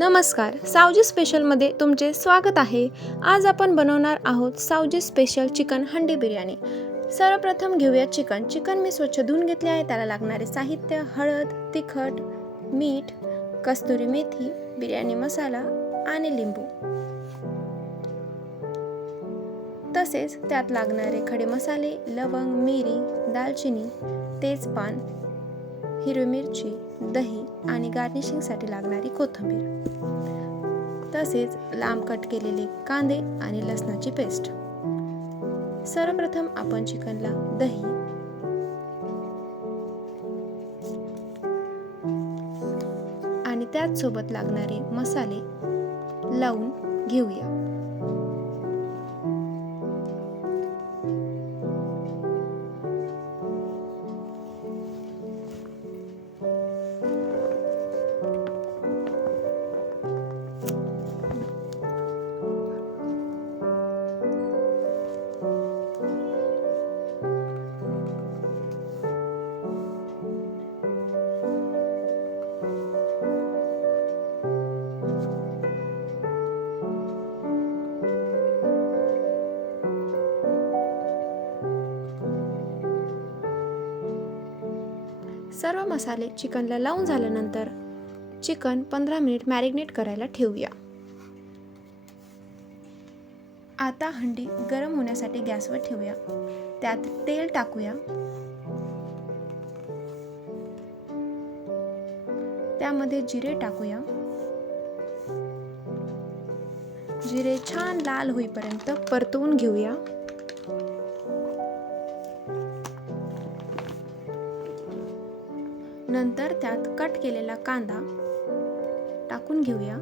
नमस्कार, सावजी स्पेशलमध्ये तुमचे स्वागत आहे. आज आपण बनवणार आहोत सावजी स्पेशल चिकन हंडी बिर्याणी. सर्वप्रथम घेऊया चिकन. चिकन मी स्वच्छ धुवून घेतले आहे. त्याला लागणारे साहित्य: हळद, तिखट, मीठ, कस्तुरी मेथी, बिर्याणी मसाला आणि लिंबू. तसेच त्यात लागणारे खडे मसाले: लवंग, मिरी, दालचिनी, तेजपान, हिरवी मिरची, दही आणि गार्निशिंगसाठी लागणारी कोथिंबीर. तसेच लांब कट केलेले कांदे आणि लसणाची पेस्ट. सर्वप्रथम आपण चिकनला दही आणि त्याच सोबत लागणारे मसाले लावून घेऊया. सर्व मसाले चिकनला लावून झाल्यानंतर चिकन 15 मिनिट मॅरिनेट करायला ठेवूया. आता हंडी गरम होण्यासाठी गॅसवर ठेवूया. त्यात तेल टाकूया. त्यामध्ये जिरे टाकूया. जिरे छान लाल होईपर्यंत परतवून घेऊया. नंतर त्यात कट केलेला कांदा टाकून घेऊया.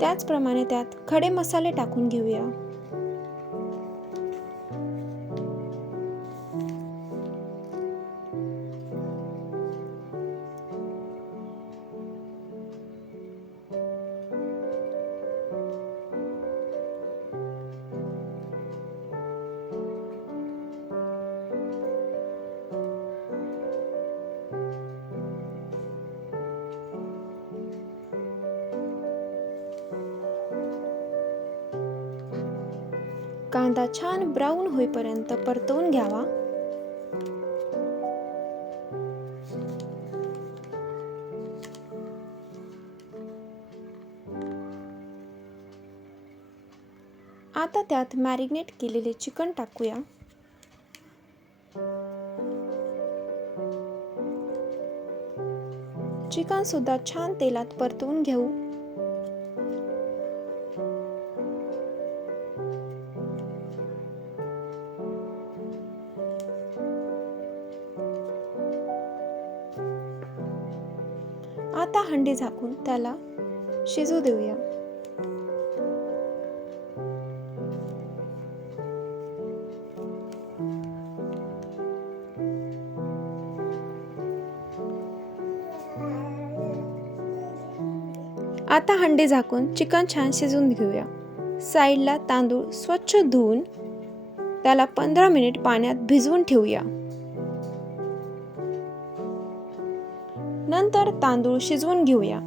त्याचप्रमाणे त्यात खडे मसाले टाकून घेऊया. कांदा छान ब्राऊन होईपर्यंत परतवून घ्यावा. आता त्यात मॅरिनेट केलेले चिकन टाकूया. चिकन सुद्धा छान तेलात परतवून घेऊ. आता हंडी झाकून त्याला शिजू देऊया. आता हंडी झाकून चिकन छान शिजवून घेऊया. साईडला तांदूळ स्वच्छ धुवून त्याला 15 मिनिट पाण्यात भिजवून ठेवूया. नंतर तांदूळ शिजवून घेऊया.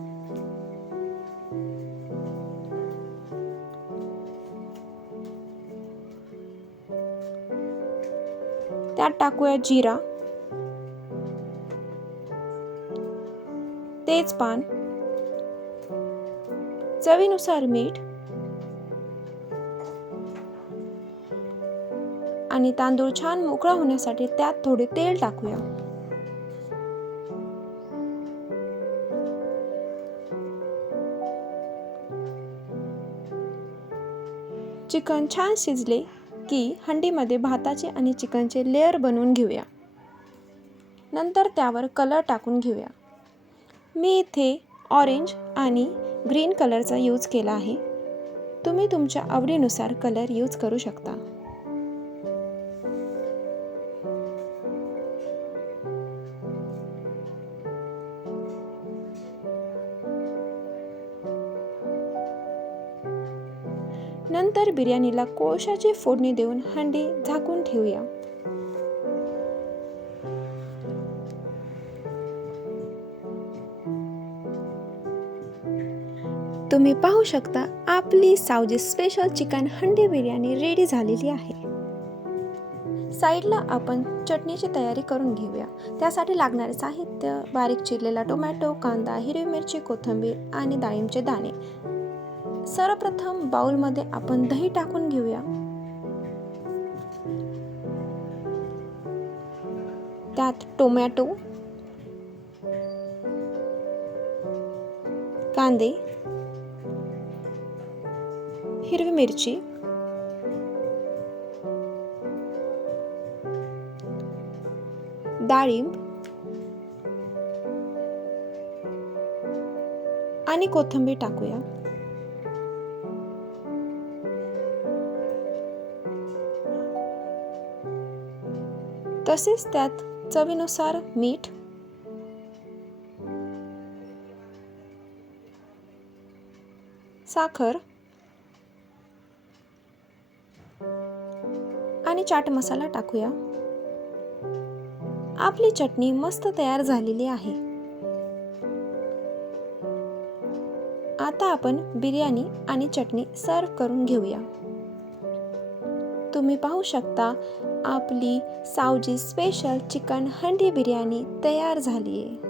त्यात टाकूया जिरा, तेजपान, चवीनुसार मीठ आणि तांदूळ छान मोकळा होण्यासाठी त्यात थोडे तेल टाकूया. चिकन छान शिजले की हंडीमध्ये भाताचे आणि चिकनचे लेयर बनवून घेऊया. नंतर त्यावर कलर टाकून घेऊया. मी इथे ऑरेंज आणि ग्रीन कलरचा यूज केला आहे. तुम्ही तुमच्या आवडीनुसार कलर यूज करू शकता. नंतर बिर्याणीला कोळशाची फोडणी देऊन हंडी झाकून ठेवूया. तुम्ही पाहू शकता आपली सावजी स्पेशल चिकन हंडी बिर्याणी रेडी झालेली आहे. साईडला आपण चटणीची तयारी करून घेऊया. त्यासाठी लागणारे साहित्य: बारीक चिरलेला टोमॅटो, कांदा, हिरवी मिरची, कोथिंबीर आणि डाळिंबचे दाणे. सर्वप्रथम बाउलमध्ये आपण दही टाकून घेऊया. त्यात टोमॅटो, कांदे, हिरवी मिरची, डाळिंब आणि कोथिंबीर टाकूया. तसेच त्यात चवीनुसार मीठ, साखर आणि चाट मसाला टाकूया. आपली चटणी मस्त तयार झालेली आहे. आता आपण बिर्याणी आणि चटणी सर्व करून घेऊया. तुम्ही पाहू शकता आपली सावजी स्पेशल चिकन हंडी बिर्याणी तयार झाली आहे.